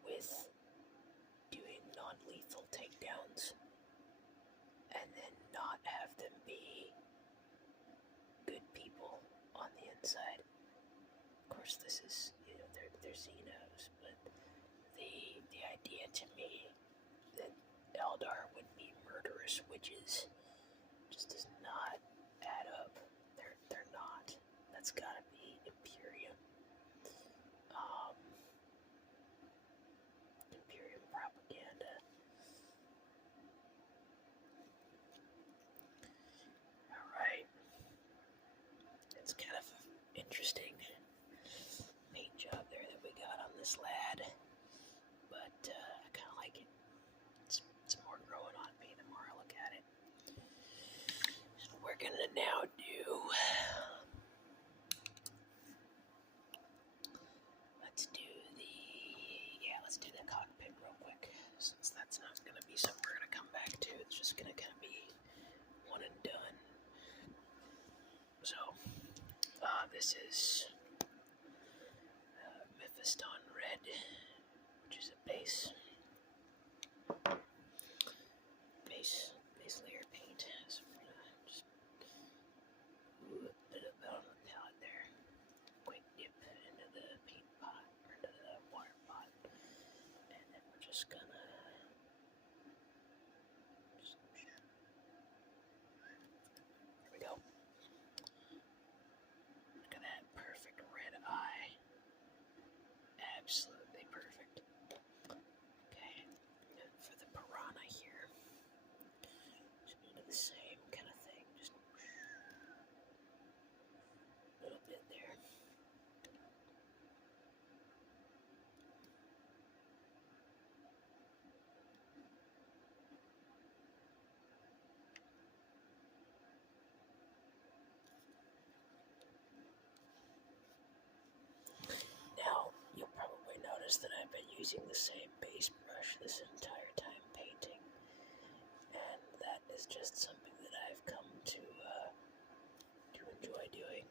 with doing non-lethal takedowns and then not have them be good people on the inside. Of course, this is, they're Xenos, but the idea to me that Eldar would be murderous witches just does not add up. They're not. That's gotta be Imperium. Imperium propaganda. Alright. It's kind of interesting paint job there that we got on this lad. But I kind of like it. It's more growing on me the more I look at it. So we're gonna now do... Let's do the cockpit real quick, since that's not going to be something we're going to come back to. It's just going to kind of be one and done. So, this is Mephiston Red, which is a base layer paint. So we're going to just put a bit of that on the palette there. Quick dip into the paint pot, or into the water pot. And then we're just gonna there we go. Look at that perfect red eye. Absolutely perfect. Okay, and for the piranha here, just gonna do the same kind of thing. Just a little bit there. Now, you'll probably notice that I've been using the same base brush this entire time painting, and that is just something that I've come to enjoy doing,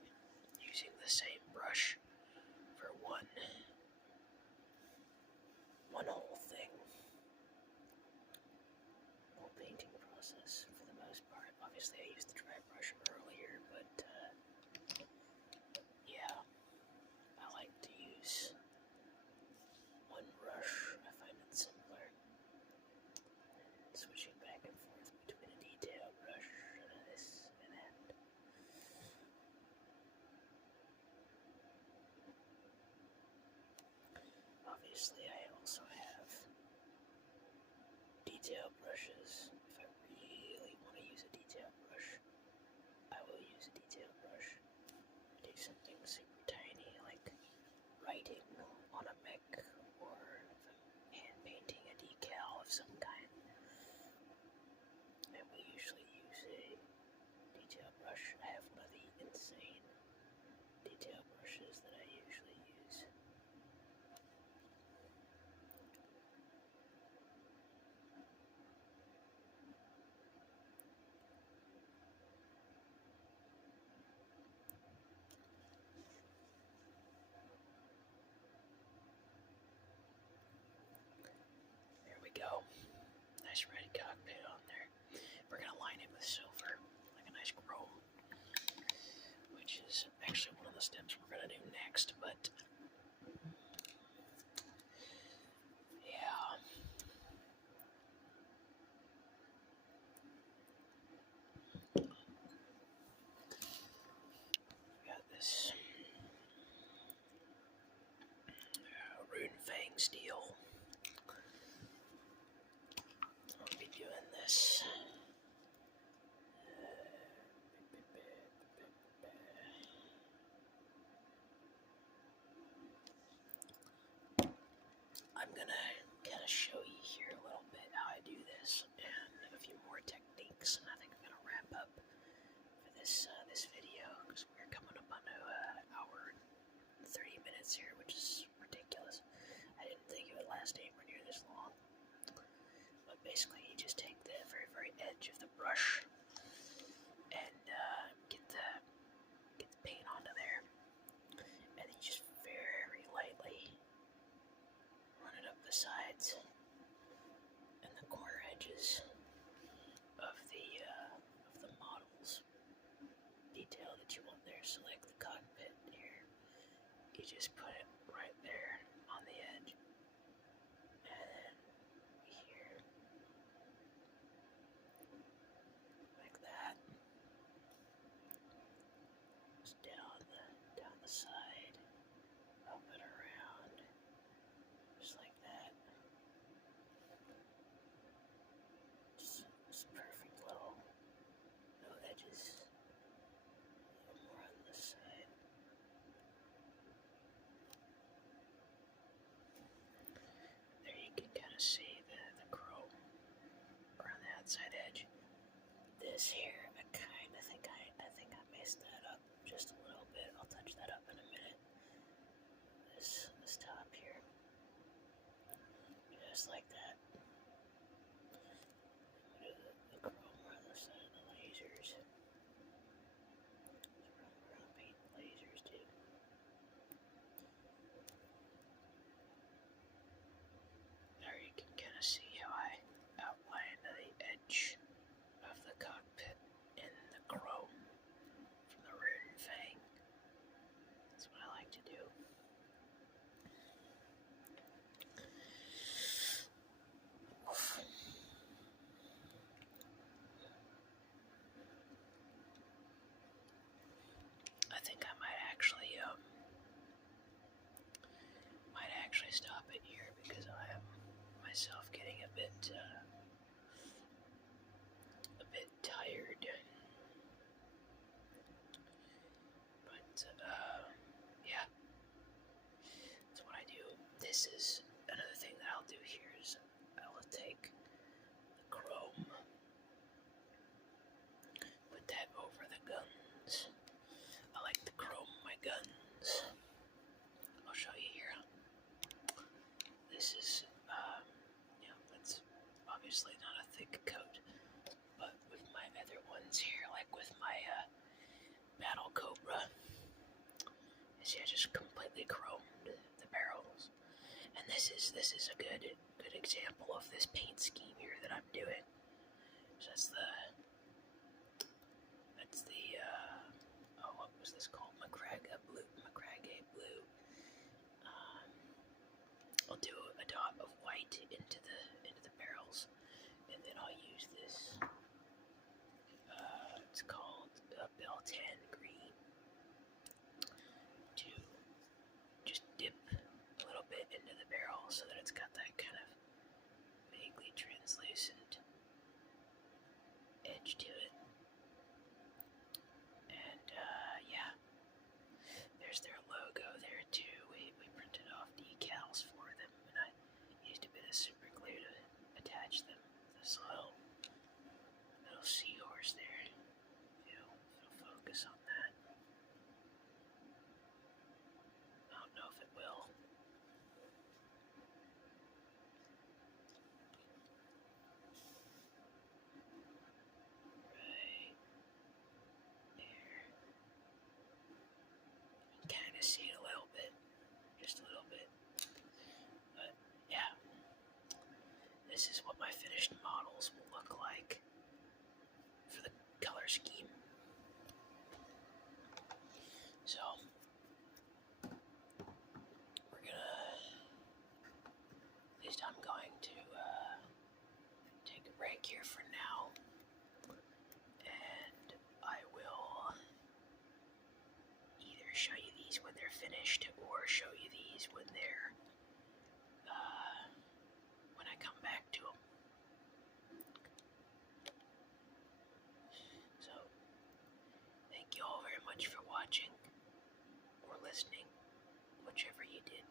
using the same brush for one whole thing, whole painting process for the most part. Obviously, I used the dry brush earlier, but yeah, I like to use one brush. I find it simpler. Switching back and forth between a detail brush and this and that. Obviously, I also have detail brushes. If I really want to use a detail brush, I will use a detail brush. Do something super tiny, like writing on a mech, or if I'm hand painting a decal of some kind. And we usually use a detail brush. I have one of the insane detail brushes that I usually use. basically you just take the very, very edge of the brush and get the paint onto there, and then you just very lightly run it up the sides and the corner edges of the model's detail that you want there. So like the cockpit here, you just put it right there on the edge, and then here, like that, just down the side, up and around, just like that. Just perfect little edges. More on this side. There you can kind of see the chrome around the outside edge. This here, I kind of think I messed that up just a little bit. I'll touch that up in a minute. This top here, just like that. The chrome around the side of the lasers. Around paint lasers too. There you can kind of see how I outline the edge of the cockpit in the chrome from the Rune Fang. That's what I like to do. I think I might actually stop it here because I am myself getting a bit tired. But yeah, that's what I do. This is another thing that I'll do here is I will take the chrome, put that over the guns. I like to chrome my guns. I'll show you here. This is, it's obviously not a thick coat, but with my other ones here, like with my Battle Cobra, you see I just completely chromed the barrels, and this is a good example of this paint scheme here that I'm doing. So that's the what was this called? Macragge blue. I'll do a dot of white into the barrels, and then I'll use this. It's called Beltan green to just dip a little bit into the barrel so that it's got that kind of vaguely translucent edge to it. And yeah, there's their logo there too. We printed off decals for them, and I used a bit of super glue to attach them. This little seahorse there. It'll focus on that. I don't know if it will. Right there. You can kind of see it a little bit. Just a little bit. But yeah. This is what my finished models will look like for the color scheme. So at least I'm going to take a break here for now, and I will either show you these when they're finished or show you these when they're when I come back to them. So thank you all very much for watching or listening, whichever you did.